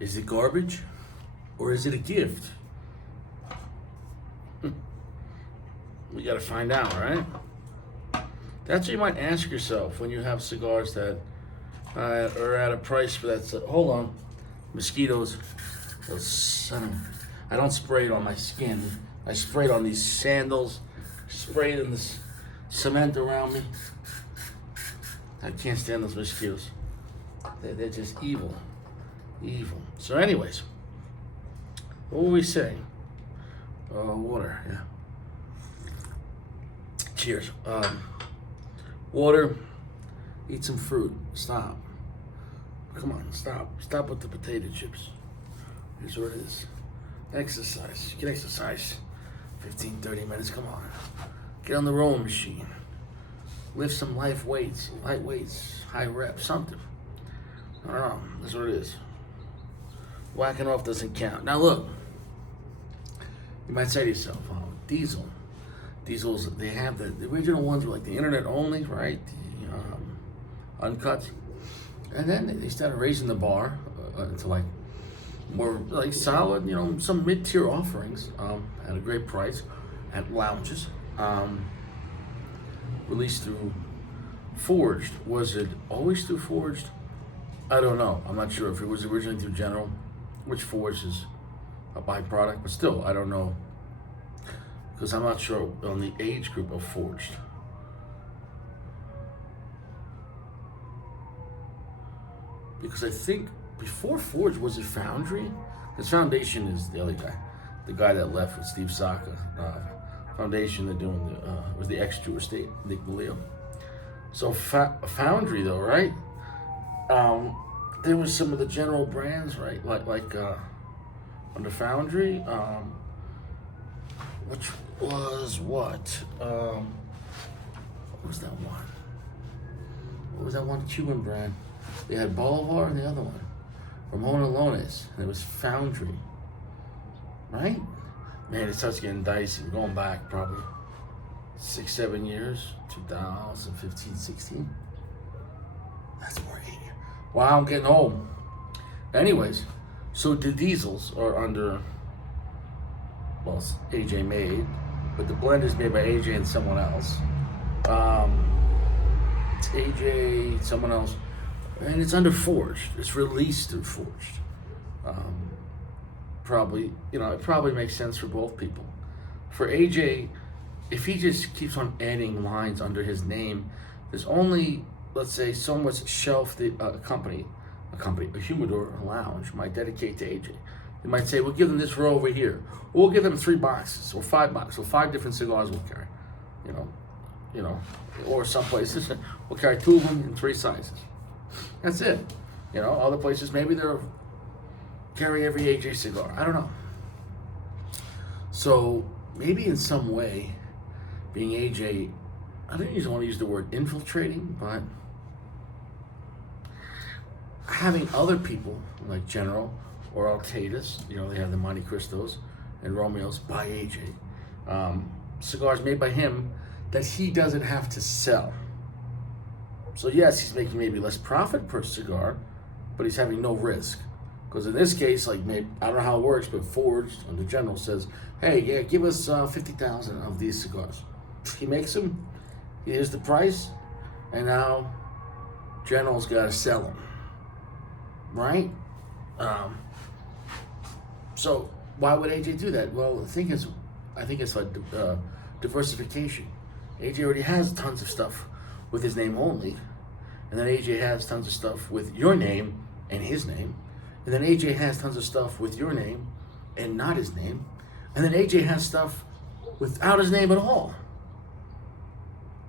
Is it garbage or is it a gift? We gotta find out, right? That's what you might ask yourself when you have cigars that are at a price for that. Hold on, mosquitoes. Those son of, I don't spray it on my skin. I spray it on these sandals. Spray it in this cement around me. I can't stand those mosquitoes. They're just evil. Evil. So anyways, what were we saying? Water, yeah. Cheers. Water, eat some fruit. Stop. Come on, stop. Stop with the potato chips. Here's what it is. Exercise. You can exercise 15, 30 minutes. Come on. Get on the rowing machine. Lift some light weights, high reps, something. I don't know. That's what it is. Whacking off doesn't count. Now look, you might say to yourself, oh, diesel. Diesels, they have the original ones were like the internet only, right? The uncut. And then they started raising the bar to like more like solid, some mid-tier offerings at a great price at lounges. Released through Forged. Was it always through Forged? I don't know. I'm not sure if it was originally through General, which Forged is a byproduct, but still, I don't know. Because I'm not sure on the age group of Forged. Because I think before Forged, was it Foundry? Because Foundation is the other guy. The guy that left with Steve Saka. Foundation, they're doing was the ex-Jew estate, Nick DeLeo. So Foundry though, right? There was some of the General brands, right? Like under Foundry, which was what? What was that one? What was that one Cuban brand? They had Bolivar and the other one. Ramon Alones. And it was Foundry. Right? Man, it starts getting dicey. We're going back probably 6-7 years. 2015, 16. That's more 8 years. Wow, I'm getting old. Anyways, so the diesels are under, well, it's AJ made, but the blend is made by AJ and someone else. It's AJ, someone else, and it's under Forged. It's released through Forged. Probably, it probably makes sense for both people. For AJ, if he just keeps on adding lines under his name, there's only, let's say, so much shelf the a humidor, a lounge might dedicate to AJ. They might say, we'll give them this row over here. Or we'll give them 3 boxes or 5 boxes, or 5 different cigars we'll carry. Or some places we'll carry 2 of them in 3 sizes. That's it. Other places maybe they'll carry every AJ cigar. I don't know. So maybe in some way, being AJ, I don't usually want to use the word infiltrating, but having other people like General or Altadas, they have the Monte Cristos and Romeos by AJ. Cigars made by him that he doesn't have to sell. So yes, he's making maybe less profit per cigar, but he's having no risk. Because in this case, maybe, I don't know how it works, but Forged under General says, hey, yeah, give us 50,000 of these cigars. He makes them, here's the price, and now General's got to sell them, right? So why would AJ do that? Well, I think it's like diversification. AJ already has tons of stuff with his name only, and then AJ has tons of stuff with your name and his name, and then AJ has tons of stuff with your name and not his name, and then AJ has stuff without his name at all.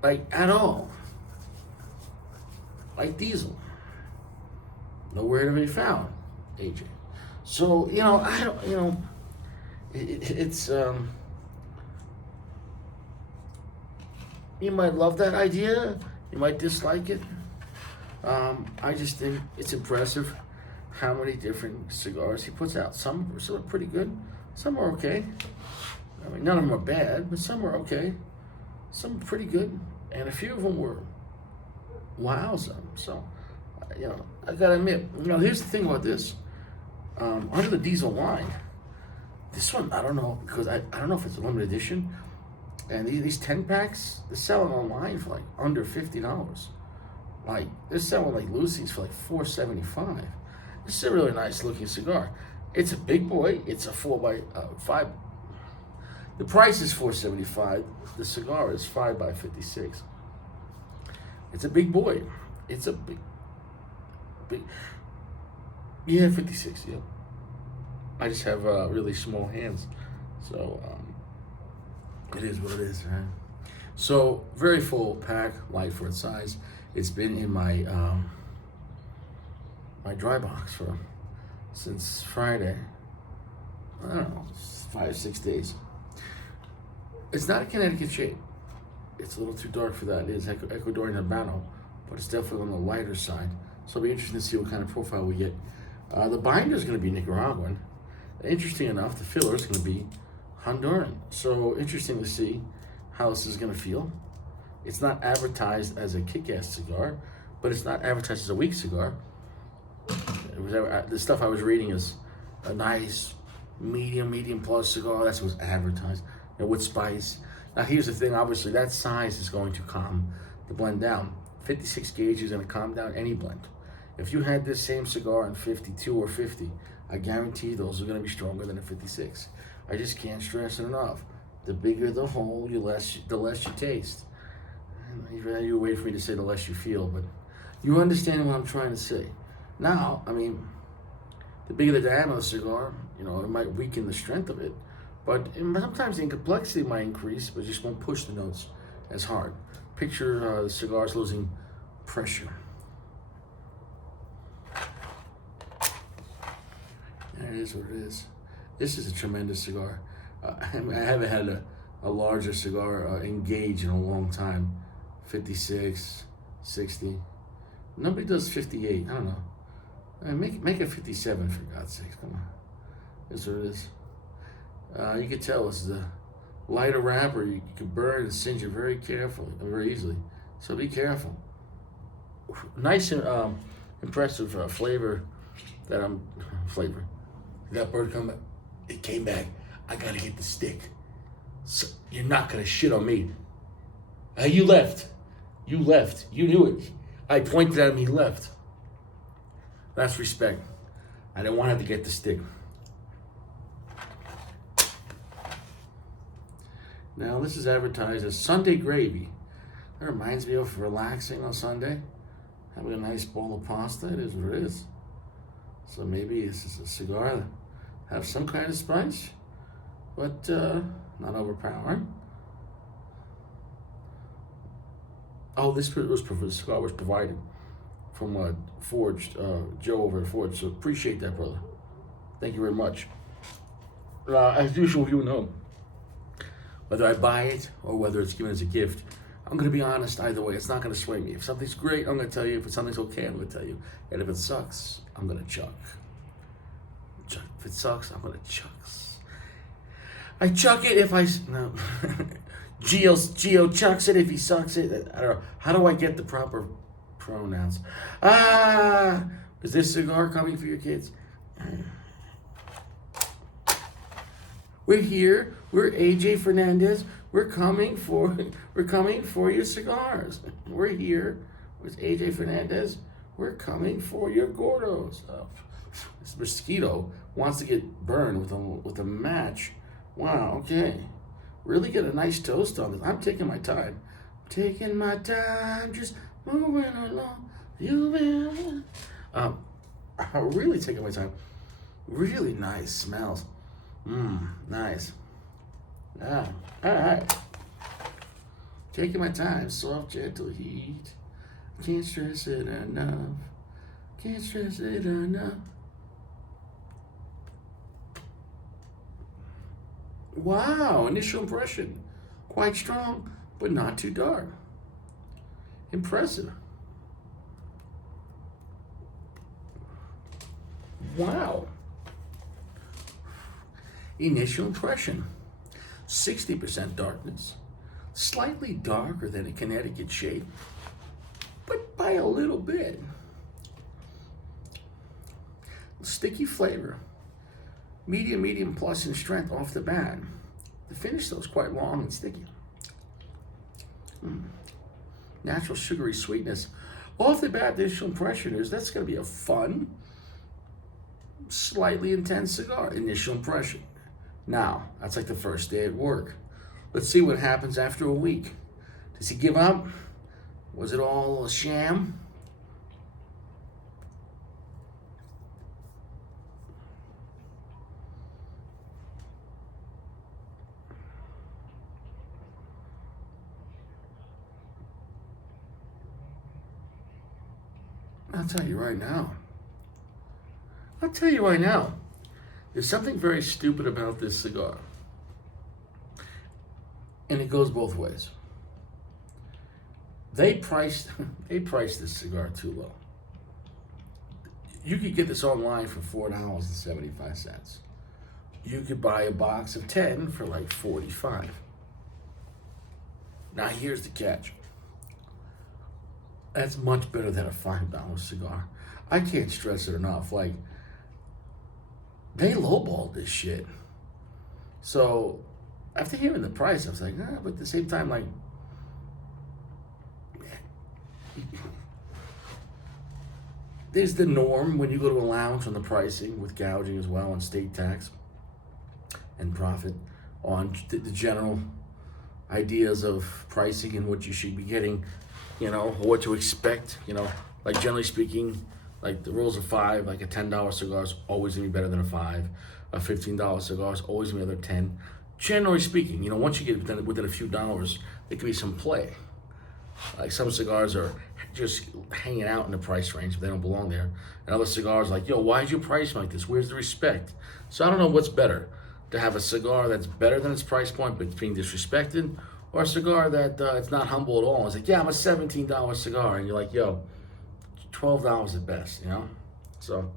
At all. Like Diesel. Nowhere to be found, AJ. So, I don't, it's, you might love that idea, you might dislike it. I just think it's impressive how many different cigars he puts out. Some are pretty good, some are okay. I mean, none of them are bad, but some are okay. Some are pretty good, and a few of them were wowsome. So, I gotta admit, here's the thing about this. Under the Diesel line, this one, I don't know, because I don't know if it's a limited edition. And these 10 packs, they're selling online for like under $50. Like, they're selling like Lucy's for like $4.75. This is a really nice looking cigar. It's a big boy. It's a 4x5. The price is $4.75. The cigar is 5x56. It's a big boy. It's a big. Yeah, 56. Yeah. I just have really small hands, so it is what it is, right? So very full pack, light for its size. It's been in my my dry box since Friday. I don't know, 5-6 days. It's not a Connecticut shade. It's a little too dark for that. It is Ecuadorian Habano, but it's definitely on the lighter side. So it'll be interesting to see what kind of profile we get. The binder is going to be Nicaraguan. Interesting enough, the filler is going to be Honduran. So interesting to see how this is going to feel. It's not advertised as a kick-ass cigar, but it's not advertised as a weak cigar. The stuff I was reading is a nice medium plus cigar. That's what's advertised. With spice. Now here's the thing, obviously that size is going to calm the blend down. 56 gauge is going to calm down any blend. If you had this same cigar in 52 or 50, I guarantee those are going to be stronger than a 56. I just can't stress it enough. The bigger the hole, the less you taste. You wait for me to say the less you feel, but you understand what I'm trying to say. Now, I mean, the bigger the diameter of the cigar, it might weaken the strength of it, but sometimes the complexity might increase, but just won't push the notes as hard. Picture the cigars losing pressure. It is what it is. This is a tremendous cigar. I haven't had a larger cigar engage in a long time. 56, 60. Nobody does 58. I don't know. Make it 57 for God's sakes. Come on. This is what it is. You can tell this is a lighter wrapper. You can burn and singe it very carefully, very easily. So be careful. Nice and impressive flavor. Flavor. That bird come back. It came back. I gotta get the stick. So you're not gonna shit on me. You left. You left. You knew it. I pointed at him. He left. That's respect. I didn't want him to get the stick. Now this is advertised as Sunday gravy. That reminds me of relaxing on Sunday, having a nice bowl of pasta. It is what it is. So maybe this is a cigar that have some kind of spice, but not overpowering. Oh, this cigar was provided from Forged, Joe over at Forged. So appreciate that, brother. Thank you very much. As usual, you know, whether I buy it or whether it's given as a gift, I'm going to be honest either way. It's not going to sway me. If something's great, I'm going to tell you. If something's okay, I'm going to tell you. And if it sucks, I'm going to chuck. If it sucks, I'm going to chuck. I chuck it if I... No. Geo chucks it if he sucks it. I don't know. How do I get the proper pronouns? Is this cigar coming for your kids? We're here. We're AJ Fernandez. We're coming for your cigars. We're here with AJ Fernandez. We're coming for your gordos. This mosquito wants to get burned with a match. Wow. Okay. Really get a nice toast on this. I'm taking my time. Taking my time, just moving along. I'm really taking my time. Really nice smells. Nice. All right. Taking my time, soft, gentle heat. Can't stress it enough. Can't stress it enough. Wow, initial impression. Quite strong, but not too dark. Impressive. Wow. Initial impression. 60% darkness. Slightly darker than a Connecticut shade, but by a little bit. Sticky flavor. medium plus in strength off the bat. The finish though is quite long and sticky. Natural sugary sweetness. Off the bat, the initial impression is that's going to be a fun, slightly intense cigar. Initial impression. Now, that's like the first day at work. Let's see what happens after a week. Does he give up? Was it all a sham? I'll tell you right now. There's something very stupid about this cigar. And it goes both ways. They priced this cigar too low. You could get this online for $4.75. You could buy a box of 10 for like $45. Now here's the catch. That's much better than a $5 cigar. I can't stress it enough. Like, they lowballed this shit. So, after hearing the price, I was like, but at the same time, like, there's the norm when you go to a lounge on the pricing with gouging as well and state tax and profit on the general ideas of pricing and what you should be getting, what to expect, like generally speaking, like the rules of five, like a $10 cigar is always gonna be better than a $5. A $15 cigar is always gonna be better than $10. Generally speaking, once you get within a few dollars, there could be some play. Like some cigars are just hanging out in the price range, but they don't belong there. And other cigars like, why is your price like this? Where's the respect? So I don't know what's better, to have a cigar that's better than its price point but it's being disrespected, or a cigar that it's not humble at all. It's like, I'm a $17 cigar, and you're like, $12 at best, So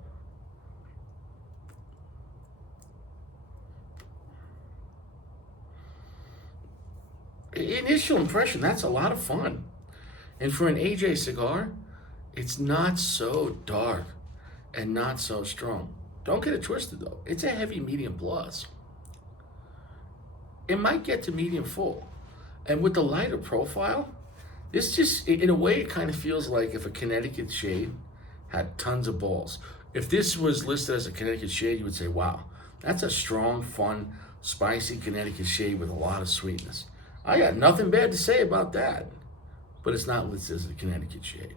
initial impression, that's a lot of fun. And for an AJ cigar, it's not so dark and not so strong. Don't get it twisted though. It's a heavy medium plus. It might get to medium full. And with the lighter profile, this just, in a way, it kind of feels like if a Connecticut shade had tons of balls. If this was listed as a Connecticut shade, you would say, wow, that's a strong, fun, spicy Connecticut shade with a lot of sweetness. I got nothing bad to say about that, but it's not listed as a Connecticut shade.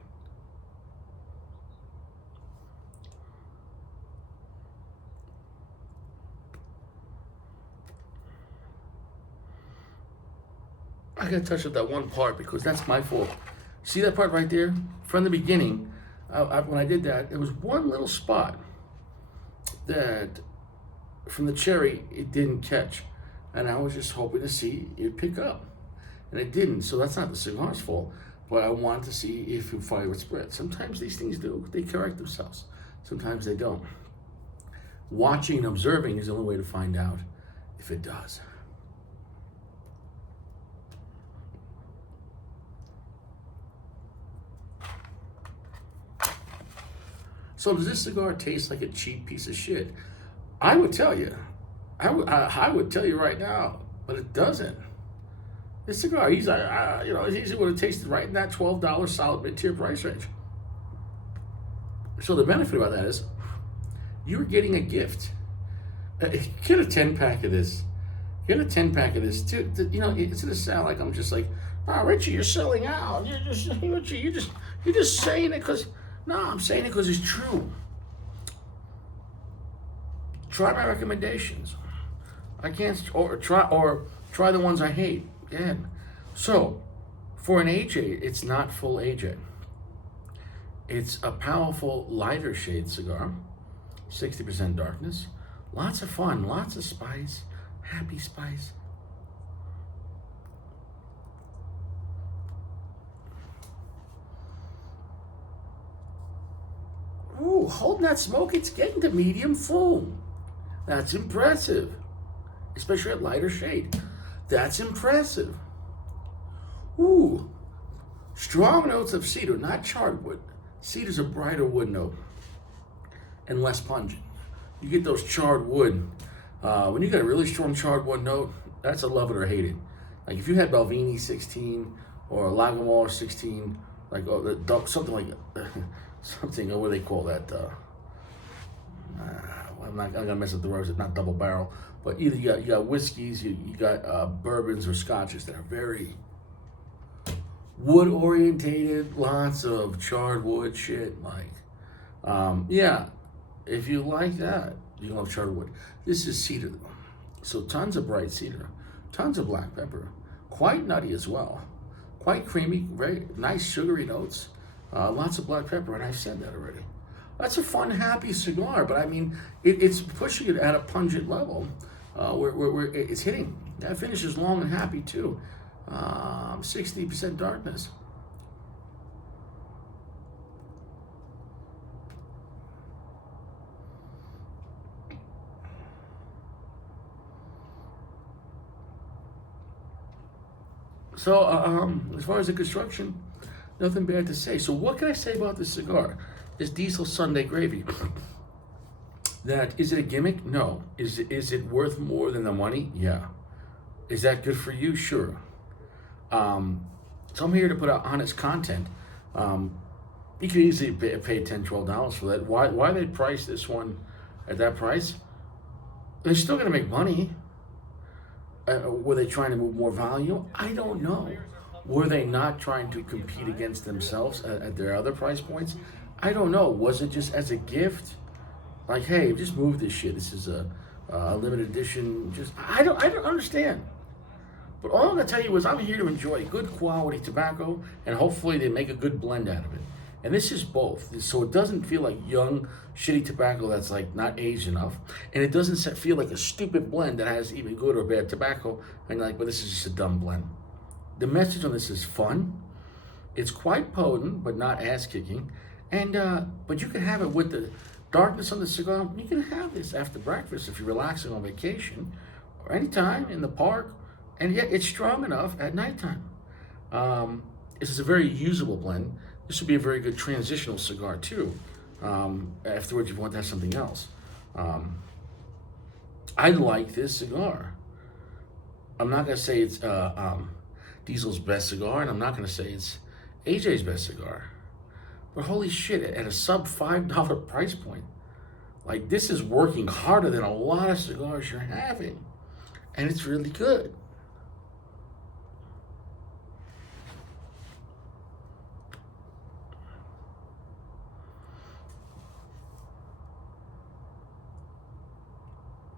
I gotta touch up that one part because that's my fault. See that part right there? From the beginning, when I did that, there was one little spot that from the cherry, it didn't catch. And I was just hoping to see it pick up. And it didn't, so that's not the cigar's fault. But I wanted to see if the fire would spread. Sometimes these things do, they correct themselves. Sometimes they don't. Watching and observing is the only way to find out if it does. So does this cigar taste like a cheap piece of shit? I would tell you. I would tell you right now, but it doesn't. This cigar, it easily would have tasted right in that $12 solid mid-tier price range. So the benefit about that is you're getting a gift. Get a 10-pack of this. Get a 10-pack of this. It's gonna sound like I'm just like, Richie, you're selling out. You're just saying it because. No, I'm saying it because it's true. Try my recommendations. I can't, or try the ones I hate. Again. So, for an AJ, it's not full AJ. It's a powerful lighter shade cigar, 60% darkness, lots of fun, lots of spice, happy spice. Ooh, holding that smoke, it's getting to medium full. That's impressive, especially at lighter shade. That's impressive. Ooh, strong notes of cedar, not charred wood. Cedar's a brighter wood note and less pungent. You get those charred wood. When you got a really strong charred wood note, that's a love it or hate it. Like if you had Balvenie 16 or Lagomar 16, like something like something, what do they call that? I'm gonna mess up the words. It's not double barrel, but either you got whiskeys, you got bourbons or scotches that are very wood orientated, lots of charred wood shit. Like, yeah, if you like that, you love charred wood. This is cedar, so tons of bright cedar, tons of black pepper, quite nutty as well, quite creamy, very nice sugary notes, lots of black pepper, and I've said that already. That's a fun, happy cigar, but I mean, it's pushing it at a pungent level where it's hitting. That finish is long and happy too. 60% darkness. So, as far as the construction, nothing bad to say. So, what can I say about this cigar? This Diesel Sunday Gravy. That is it a gimmick? No. Is it worth more than the money? Yeah. Is that good for you? Sure. So I'm here to put out honest content. You could easily pay $10, $12 for that. Why they price this one at that price? They're still going to make money. Were they trying to move more value? I don't know. Were they not trying to compete against themselves at their other price points? I don't know. Was it just as a gift? Like, hey, just move this shit. This is a limited edition. I don't understand. But all I'm gonna tell you is I'm here to enjoy good quality tobacco, and hopefully they make a good blend out of it. And this is both, so it doesn't feel like young, shitty tobacco that's like not aged enough, and it doesn't feel like a stupid blend that has even good or bad tobacco. And you're like, well, this is just a dumb blend. The message on this is fun. It's quite potent, but not ass kicking. And but you can have it with the darkness on the cigar. You can have this after breakfast if you're relaxing on vacation, or anytime in the park. And yet it's strong enough at nighttime. This is a very usable blend. This would be a very good transitional cigar too. Afterwards, you want to have something else. I like this cigar. I'm not gonna say it's Diesel's best cigar, and I'm not gonna say it's AJ's best cigar. But holy shit, at a sub $5 price point, like this is working harder than a lot of cigars you're having, and it's really good.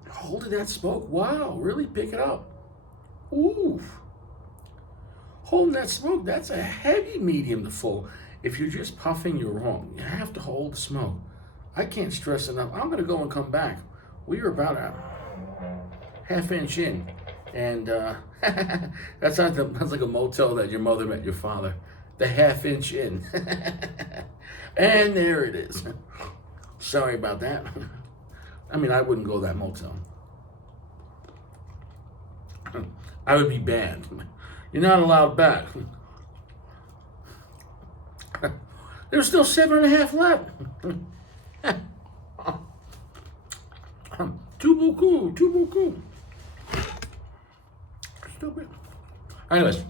Holding that smoke, wow, really pick it up. Ooh. Holding that smoke, that's a heavy medium to full. If you're just puffing, you're wrong. You have to hold the smoke. I can't stress enough. I'm gonna go and come back. We are about a half-inch in, and that's like a motel that your mother met your father. The half-inch in. And there it is. Sorry about that. I mean, I wouldn't go to that motel. I would be banned. You're not allowed back. There's still 7.5 left. Too beaucoup. Stupid. Anyways.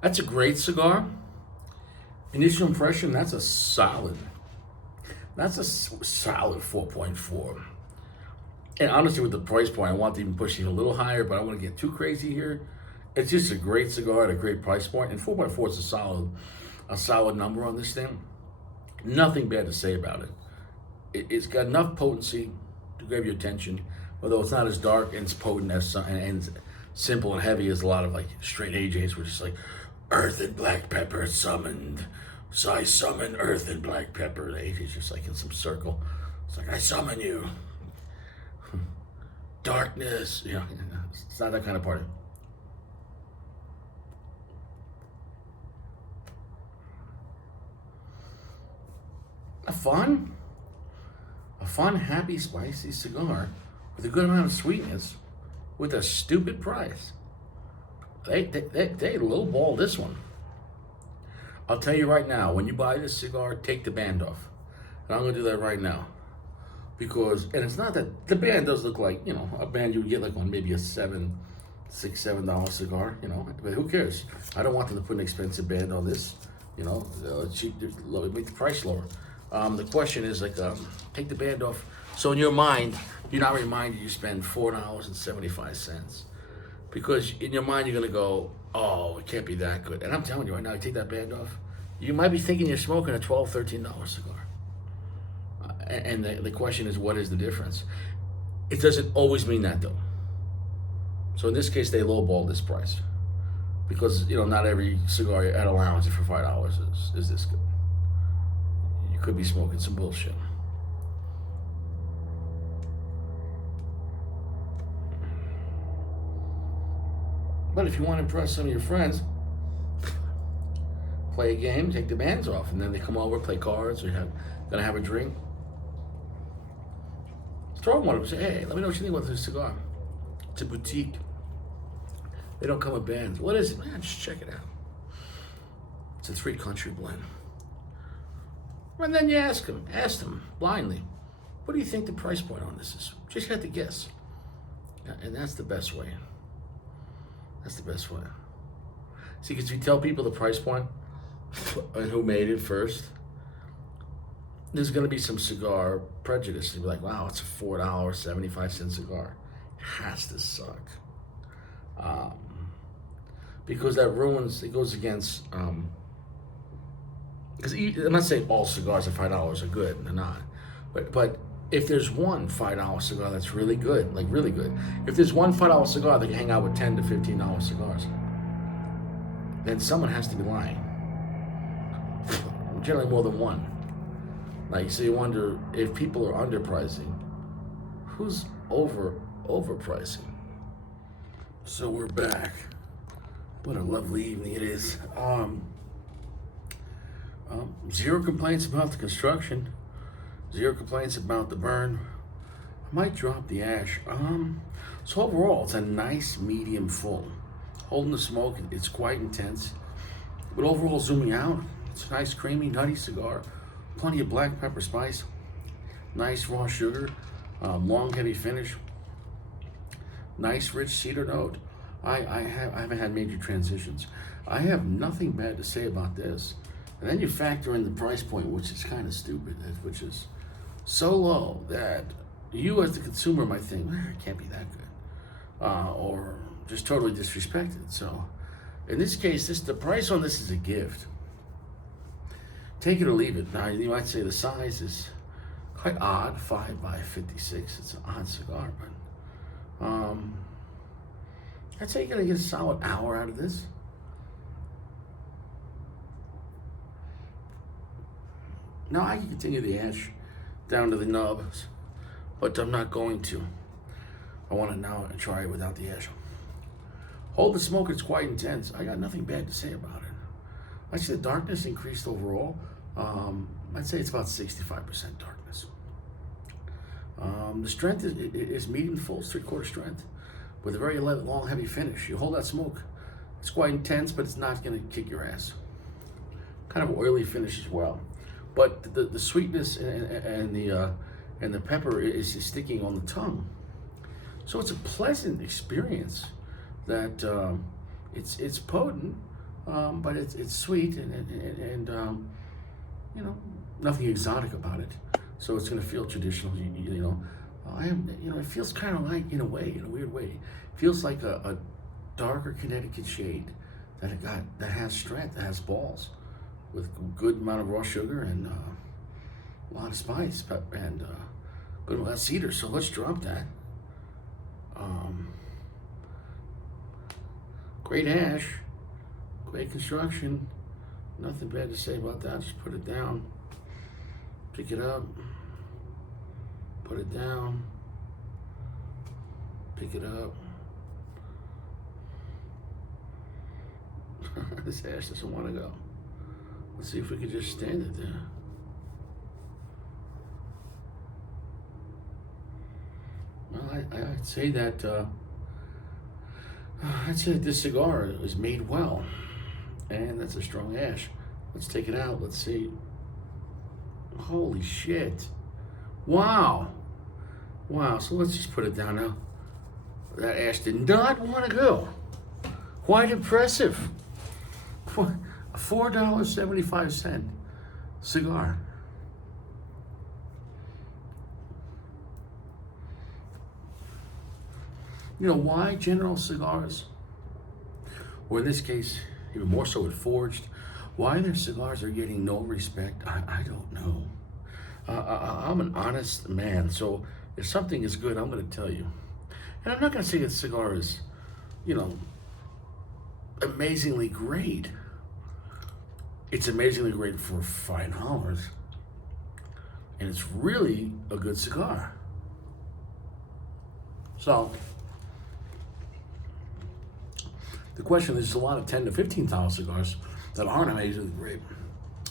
That's a great cigar. Initial impression, that's a solid 4.4. And honestly, with the price point, I want to even push it a little higher, but I don't want to get too crazy here. It's just a great cigar at a great price point, and 4.4 is a solid number on this thing. Nothing bad to say about it. It's got enough potency to grab your attention, although it's not as dark and as potent and simple and heavy as a lot of like straight AJs, which is like earth and black pepper summoned. So I summon earth and black pepper. The AJ's just like in some circle. It's like, I summon you. Darkness, you know, it's not that kind of party. A fun, happy, spicy cigar with a good amount of sweetness with a stupid price. They lowball this one. I'll tell you right now, when you buy this cigar, take the band off. And I'm gonna do that right now. Because, and it's not that, the band does look like, a band you would get like on maybe a $7 cigar, but who cares? I don't want them to put an expensive band on this, cheap, make the price lower. The question is like, take the band off. So in your mind, you're not reminded you spend $4.75. Because in your mind, you're gonna go, oh, it can't be that good. And I'm telling you right now, you take that band off, you might be thinking you're smoking a $12, $13 cigar. And the question is, what is the difference? It doesn't always mean that though. So in this case, they lowballed this price. Because, not every cigar at a lounge for $5 is this good. You could be smoking some bullshit. But if you want to impress some of your friends, play a game, take the bands off, and then they come over, play cards, or gonna have a drink. Throw them one of them, say, hey, let me know what you think about this cigar. It's a boutique. They don't come with bands. What is it? Man, just check it out. It's a 3 country blend. And then you ask them blindly, what do you think the price point on this is? Just have to guess. And that's the best way. That's the best way. See, because if you tell people the price point and who made it first, there's going to be some cigar prejudice. You'll be like, wow, it's a $4.75 cigar. It has to suck. Because that ruins, it goes against, because I'm not saying all cigars at $5 are good, they're not. But if there's one $5 cigar that's really good, like really good, if there's one $5 cigar that can hang out with $10 to $15 cigars, then someone has to be lying. Generally more than one. Like, so you wonder if people are underpricing, who's overpricing? So we're back. What a lovely evening it is. Zero complaints about the construction. Zero complaints about the burn. I might drop the ash. So overall, it's a nice medium full. Holding the smoke, it's quite intense. But overall, zooming out, it's a nice creamy, nutty cigar. Plenty of black pepper spice. Nice raw sugar. Long, heavy finish. Nice, rich cedar note. I haven't had major transitions. I have nothing bad to say about this. And then you factor in the price point, which is kind of stupid, which is so low that you as the consumer might think, it can't be that good. Or just totally disrespected. So in this case, the price on this is a gift. Take it or leave it. Now, you might say the size is quite odd, 5 by 56. It's an odd cigar, but I'd say you're gonna get a solid hour out of this. Now I can continue the ash down to the nubs, but I'm not going to. I want to now try it without the ash. Hold the smoke, it's quite intense. I got nothing bad to say about it. I'd say the darkness increased overall. I'd say it's about 65% darkness. The strength is medium full, 3/4 strength, with a very long, heavy finish. You hold that smoke, it's quite intense, but it's not going to kick your ass. Kind of oily finish as well, but the sweetness and the pepper is sticking on the tongue. So it's a pleasant experience. That it's potent, but it's sweet and nothing exotic about it. So it's going to feel traditional. It feels kind of like, in a weird way, it feels like a darker Connecticut shade that has strength, that has balls, with a good amount of raw sugar and a lot of spice and good amount of cedar. So let's drop that. Great ash, great construction. Nothing bad to say about that. Just put it down, pick it up, put it down, pick it up. This ash doesn't want to go. Let's see if we could just stand it there. Well, I'd say that this cigar is made well, and that's a strong ash. Let's take it out. Let's see. Holy shit. Wow. Wow. So let's just put it down now. That ash did not want to go. Quite impressive. A $4.75 cigar. You know why General Cigars, or in this case, even more so with Forged, why their cigars are getting no respect, I don't know. I'm an honest man, so if something is good, I'm going to tell you. And I'm not going to say that cigar is, you know, amazingly great. It's amazingly great for $5. And it's really a good cigar. So, the question is, a lot of $10 to $15 cigars that aren't amazingly great,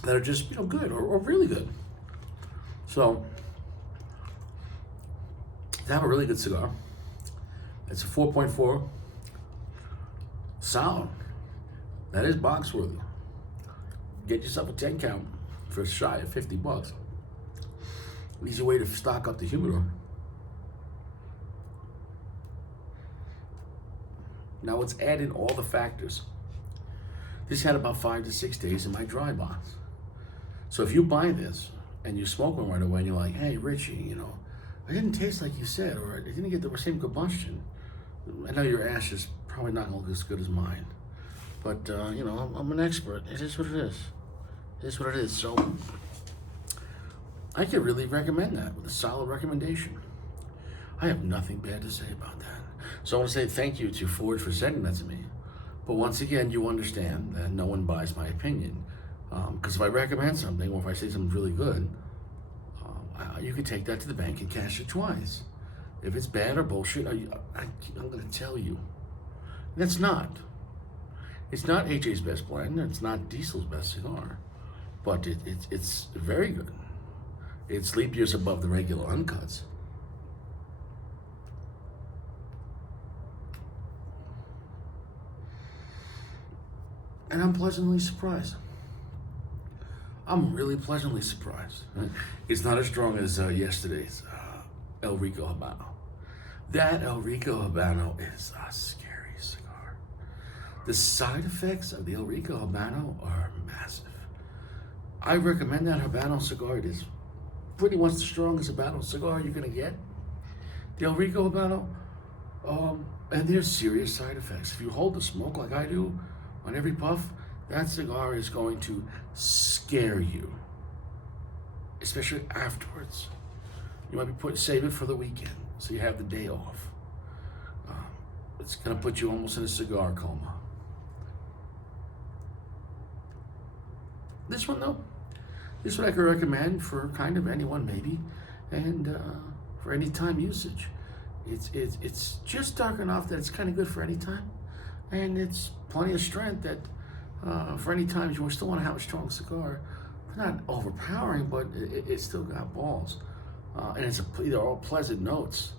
that are just, you know, good or really good. So, to have a really good cigar, it's a 4.4 solid. That is box worthy. Get yourself a 10 count for shy of $50. Easy way to stock up the humidor. Now let's add in all the factors. This had about 5 to 6 days in my dry box. So if you buy this and you smoke one right away and you're like, hey, Richie, you know, I didn't taste like you said, or I didn't get the same combustion. I know your ash is probably not gonna look as good as mine, but you know, I'm an expert. It is what it is. It is what it is. So I could really recommend that with a solid recommendation. I have nothing bad to say about that. So I want to say thank you to Forge for sending that to me. But once again, you understand that no one buys my opinion. Because if I recommend something, or if I say something's really good, you can take that to the bank and cash it twice. If it's bad or bullshit, I'm going to tell you. And it's not. It's not AJ's best blend. It's not Diesel's best cigar. But it's very good. It's leap years above the regular uncuts. And I'm pleasantly surprised. I'm really pleasantly surprised. It's not as strong as yesterday's El Rico Habano. That El Rico Habano is a scary cigar. The side effects of the El Rico Habano are massive. I recommend that Habano cigar. It is pretty much the strongest Habano cigar you're gonna get. The El Rico Habano, and there's serious side effects. If you hold the smoke like I do on every puff, that cigar is going to scare you, especially afterwards. You might be save it for the weekend, so you have the day off. It's gonna put you almost in a cigar coma. This one though, this one I could recommend for kind of anyone maybe, and for any time usage. It's just dark enough that it's kind of good for any time, and it's plenty of strength that for any times you still want to have a strong cigar. Not overpowering, but it's still got balls. And they're all pleasant notes.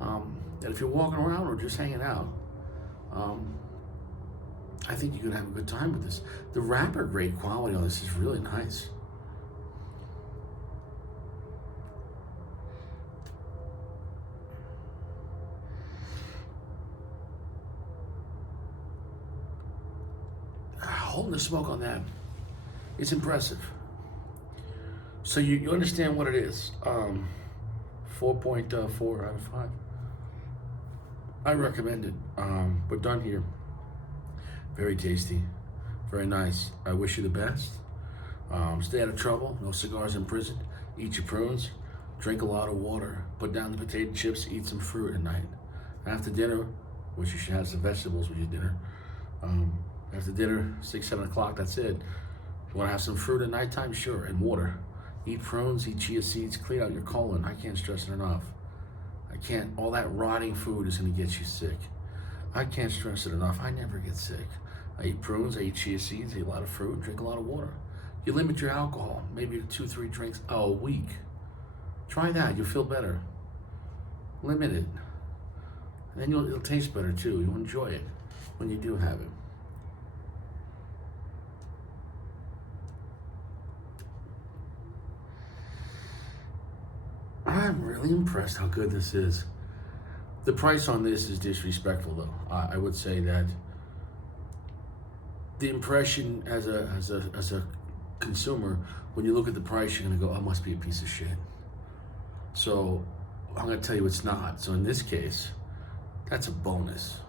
And if you're walking around or just hanging out, I think you can have a good time with this. The wrapper grade quality on this is really nice. Holding the smoke on that, it's impressive. So you understand what it is. 4.4 out of 5. I recommend it. We're done here. Very tasty, very nice. I wish you the best. Stay out of trouble. No cigars in prison. Eat your prunes. Drink a lot of water. Put down the potato chips. Eat some fruit at night. After dinner, which you should have some vegetables with your dinner. After dinner, 6, 7 o'clock, that's it. If you want to have some fruit at nighttime, sure, and water. Eat prunes, eat chia seeds, clean out your colon. I can't stress it enough. I can't, all that rotting food is going to get you sick. I can't stress it enough. I never get sick. I eat prunes, I eat chia seeds, I eat a lot of fruit, drink a lot of water. You limit your alcohol, maybe 2, 3 drinks a week. Try that, you'll feel better. Limit it. And then it'll taste better too. You'll enjoy it when you do have it. I'm really impressed how good this is. The price on this is disrespectful, though. I would say that the impression as a consumer, when you look at the price, you're gonna go, "Oh, it must be a piece of shit." So I'm gonna tell you it's not. So in this case, that's a bonus.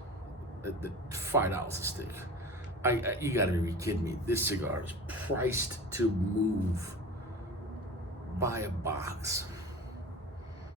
$5 a stick. You gotta be kidding me. This cigar is priced to move by a box.